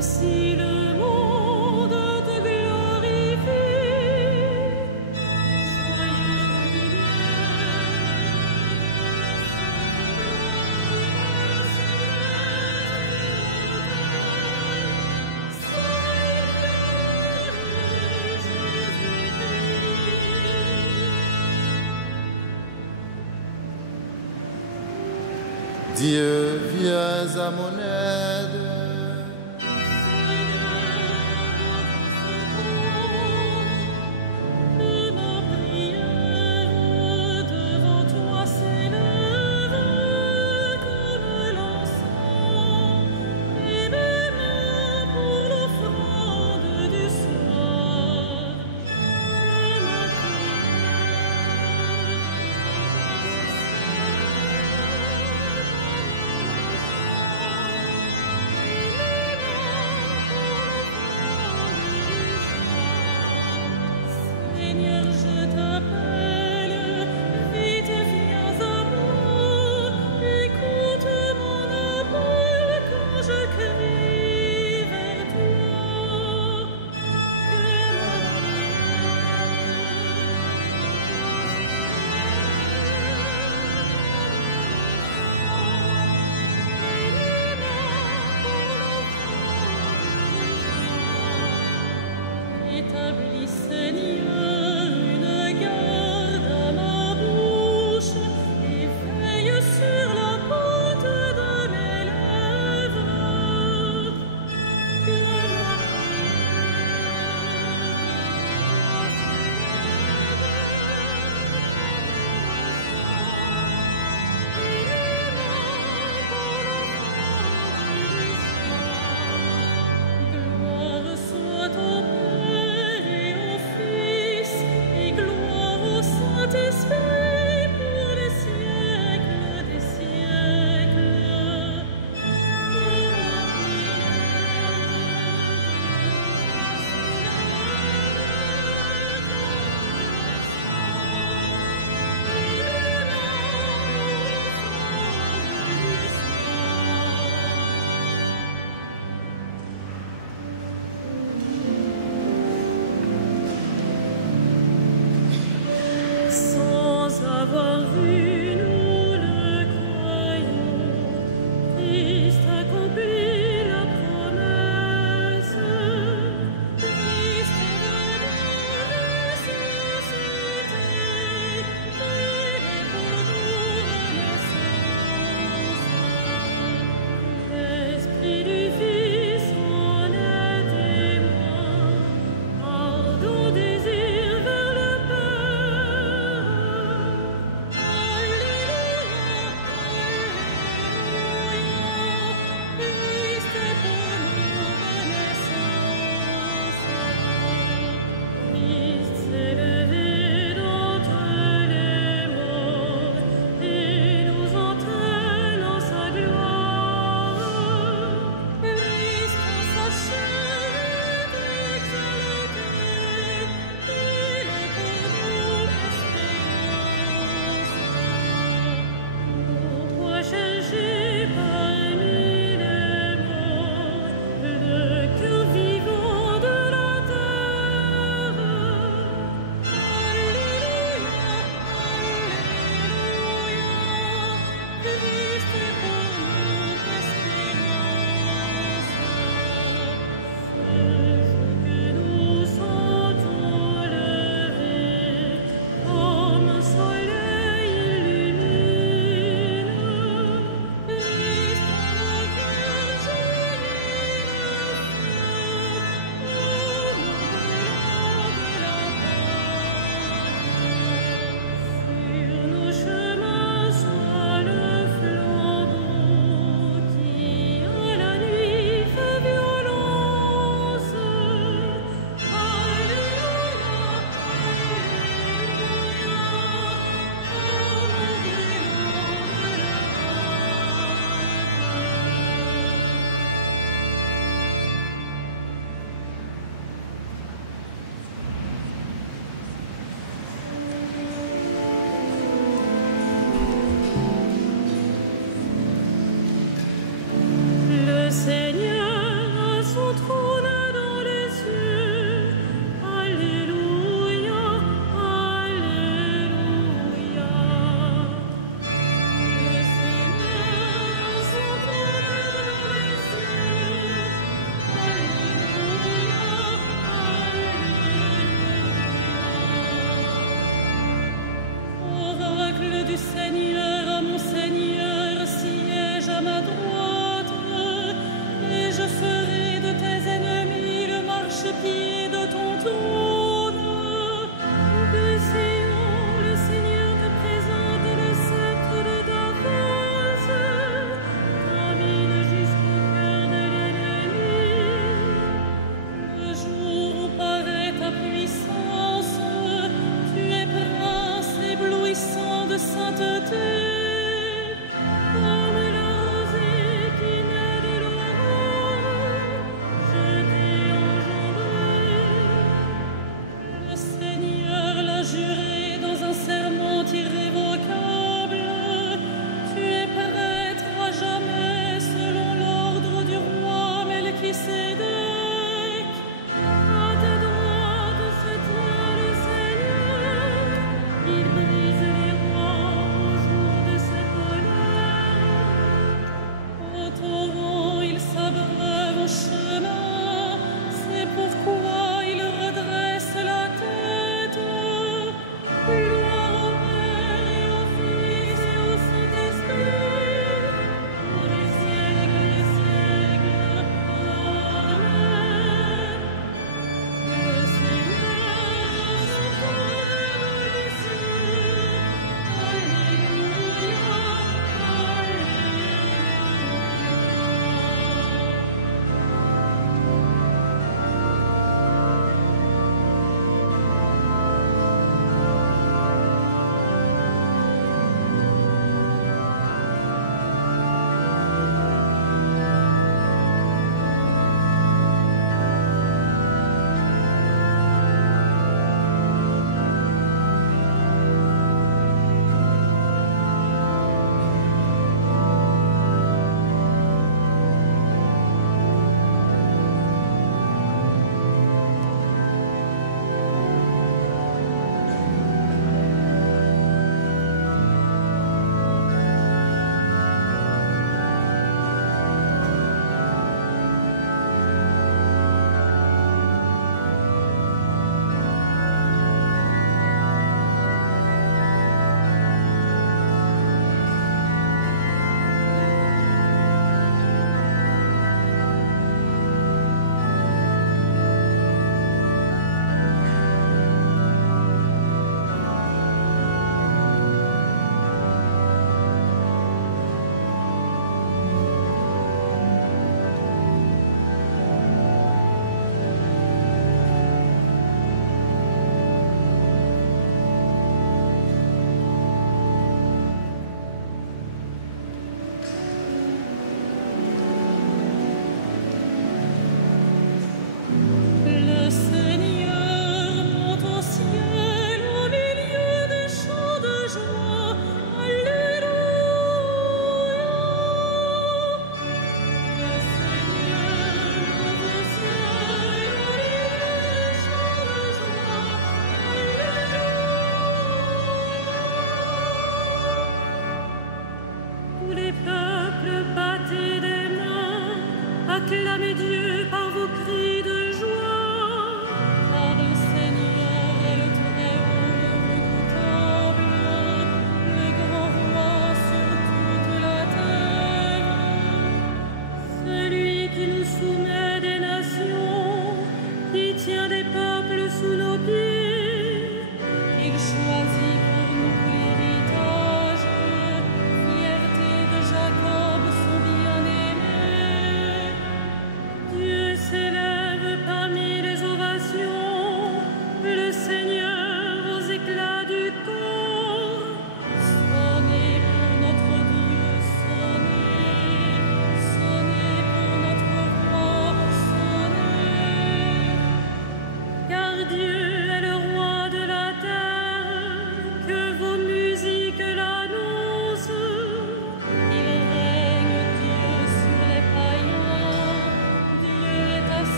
si le monde te glorifie, joyeux Dieu, viens à mon aide. Établis, Seigneur, une garde à ma bouche et veille sur la porte de mes lèvres. Que ma gloire soit au Père et au Fils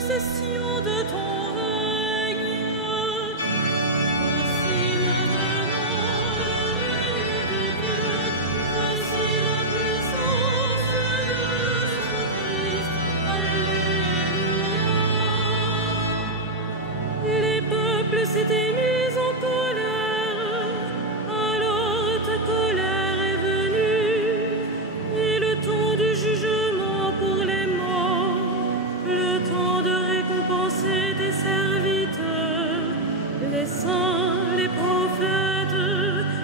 possession de ton règne. Voici maintenant le règne de Dieu, voici la puissance de son Christ. Alléluia. Et les peuples s'étaient mis en colère, alors ta colère est venue, et le temps du jugement pour les morts, le temps de récompenser tes serviteurs, les saints, les prophètes,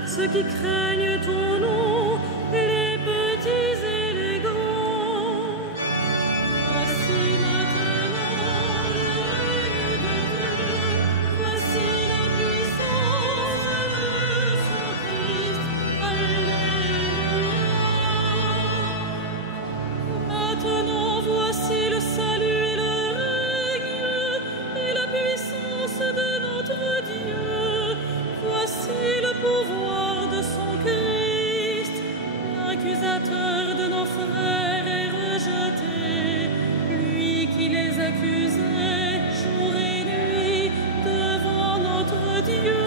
ceux qui craignent ton nom, les petits et les grands. Voici maintenant le règne de Dieu, voici la puissance de son Christ. Alléluia. Maintenant voici le salut et le règne et la puissance de notre Dieu. Voici le pouvoir de son Christ. L'accusateur de nos frères est rejeté, lui qui les accusait jour et nuit devant notre Dieu.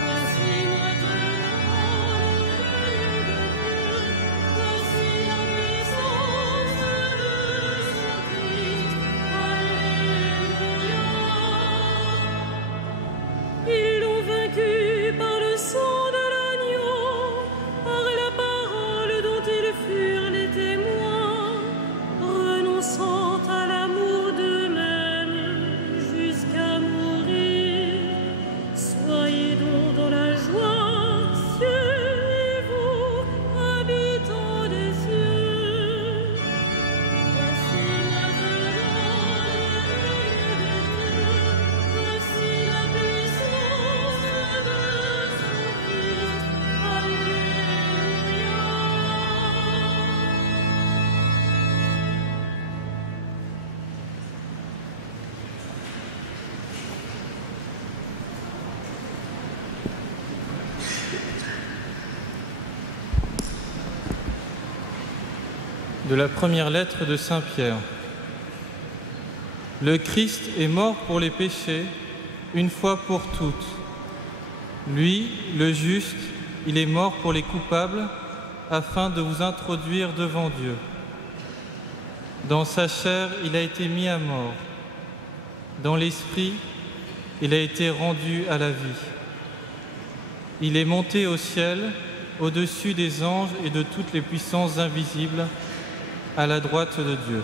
Voici maintenant le règne de Dieu, voici la puissance de son Christ. Alléluia. Ils l'ont vaincu par le sang de l'agneau, par la parole dont ils furent les témoins, renonçant à l'amour d'eux-mêmes jusqu'à mourir. Soyez donc dans la joie, cieux et vous, habitants des cieux. Voici maintenant le règne de Dieu, voici la puissance de son Christ. Alléluia. De la première lettre de Saint Pierre. Le Christ est mort pour les péchés, une fois pour toutes. Lui, le juste, il est mort pour les coupables, afin de vous introduire devant Dieu. Dans sa chair, il a été mis à mort. Dans l'esprit, il a été rendu à la vie. Il est monté au ciel, au-dessus des anges et de toutes les puissances invisibles, à la droite de Dieu.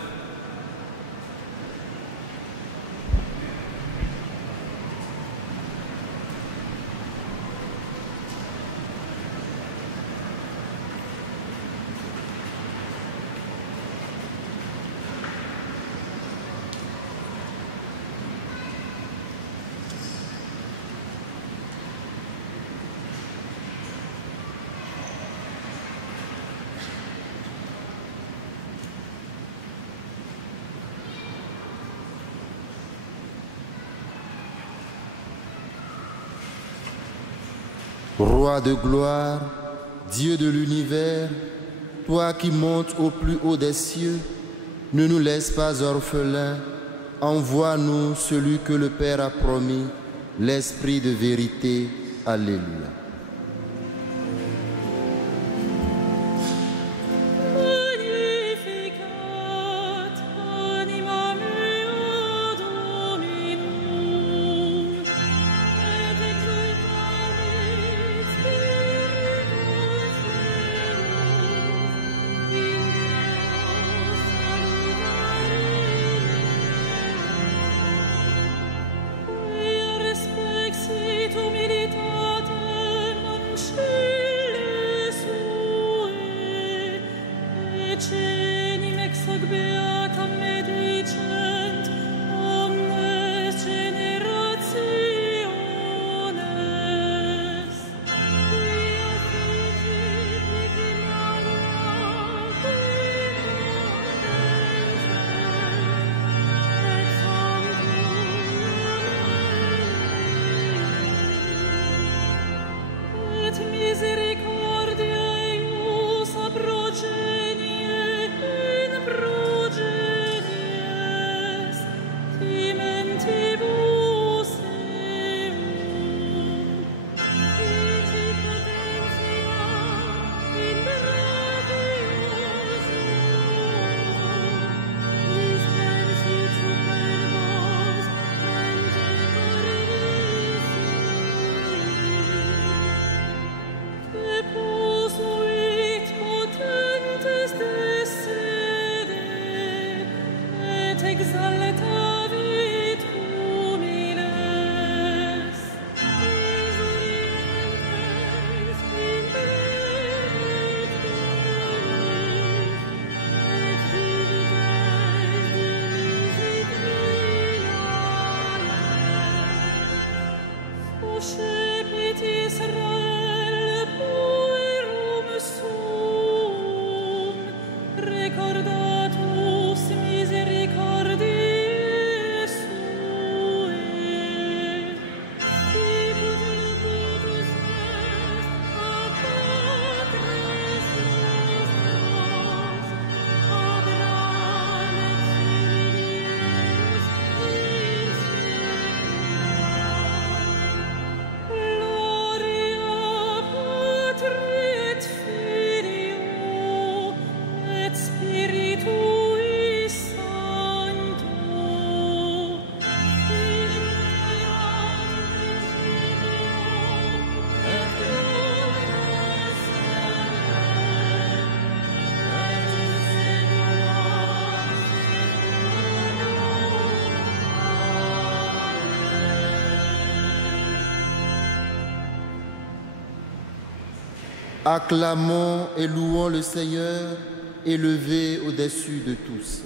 Roi de gloire, Dieu de l'univers, toi qui montes au plus haut des cieux, ne nous laisse pas orphelins, envoie-nous celui que le Père a promis, l'Esprit de vérité. Alléluia. Magnificat animam meo Dominum, et exultavit spiritus meus, in Deo salutari. Quia respexit humilitatem ancille sue, cenim ex hoc beatam me dicent omnes generationes. Quia fugit victimaria qui potens et sanctum et misericordia eius a progenie recordatus misericordiae suae, sicut locutus est a Patres nostros, Abraham et filiis in saecula. Gloria Patri et Filio et Spiritui Sancto, sic erat in principio et nunc et semper et in saecula saeculorum. Amen. Acclamons et louons le Seigneur, élevé au-dessus de tous.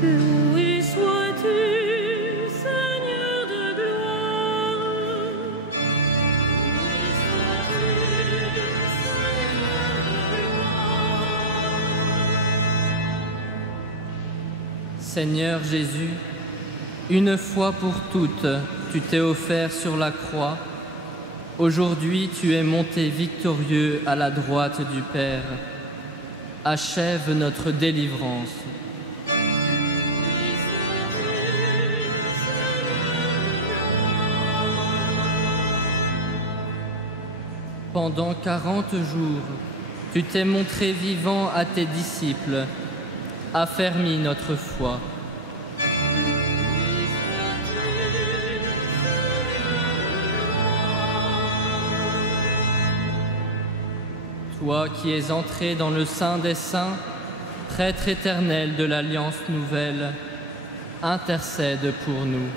Loué sois-tu, Seigneur de gloire. Loué sois-tu, Seigneur de gloire. Seigneur Jésus, une fois pour toutes, tu t'es offert sur la croix. Aujourd'hui, tu es monté victorieux à la droite du Père. Achève notre délivrance. Pendant 40 jours, tu t'es montré vivant à tes disciples. Affermis notre foi. Toi qui es entré dans le Saint des Saints, prêtre éternel de l'Alliance nouvelle, intercède pour nous.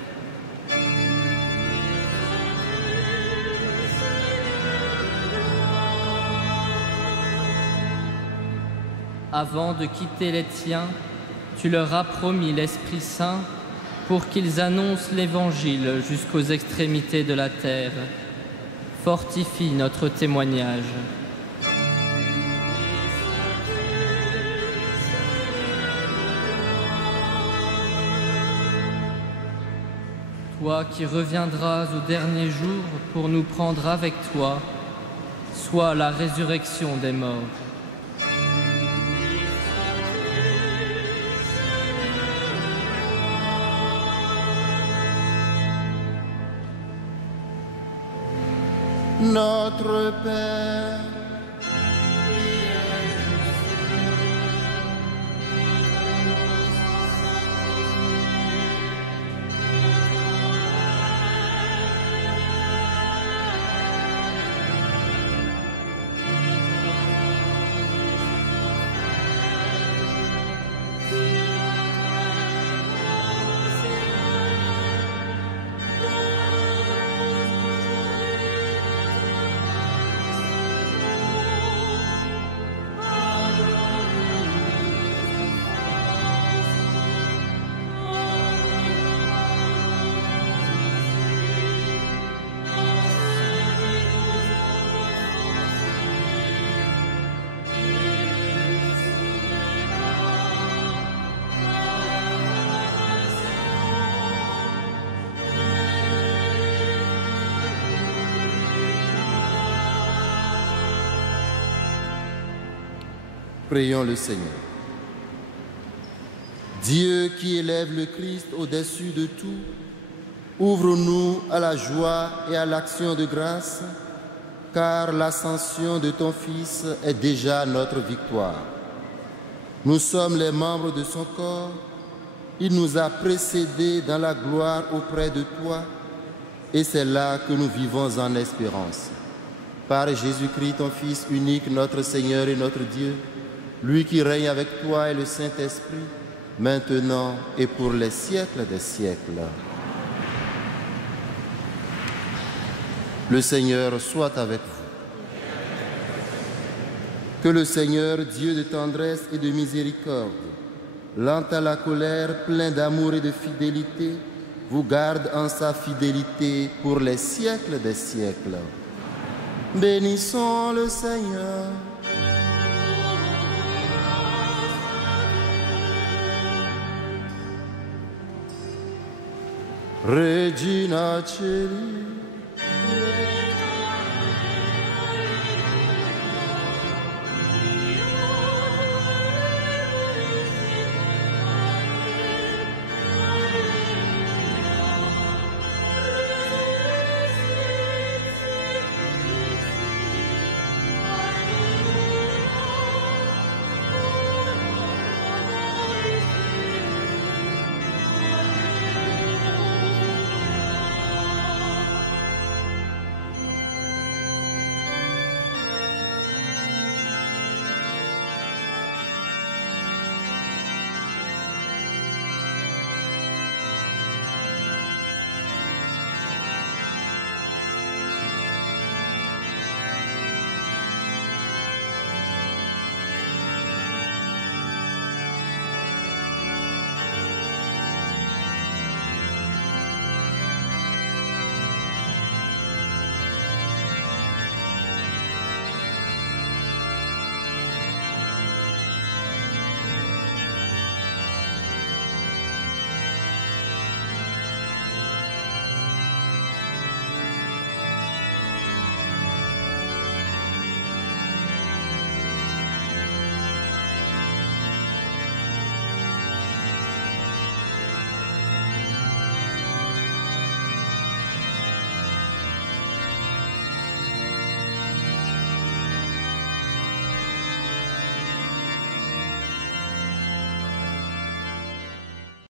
Avant de quitter les tiens, tu leur as promis l'Esprit Saint pour qu'ils annoncent l'Évangile jusqu'aux extrémités de la terre. Fortifie notre témoignage. Toi qui reviendras au dernier jour pour nous prendre avec toi, sois la résurrection des morts. Notre Père, prions le Seigneur. Dieu qui élève le Christ au-dessus de tout, ouvre-nous à la joie et à l'action de grâce, car l'ascension de ton Fils est déjà notre victoire. Nous sommes les membres de son corps, il nous a précédés dans la gloire auprès de toi, et c'est là que nous vivons en espérance. Par Jésus-Christ, ton Fils unique, notre Seigneur et notre Dieu, lui qui règne avec toi et le Saint-Esprit, maintenant et pour les siècles des siècles. Le Seigneur soit avec vous. Que le Seigneur, Dieu de tendresse et de miséricorde, lent à la colère, plein d'amour et de fidélité, vous garde en sa fidélité pour les siècles des siècles. Bénissons le Seigneur. Regina Celi,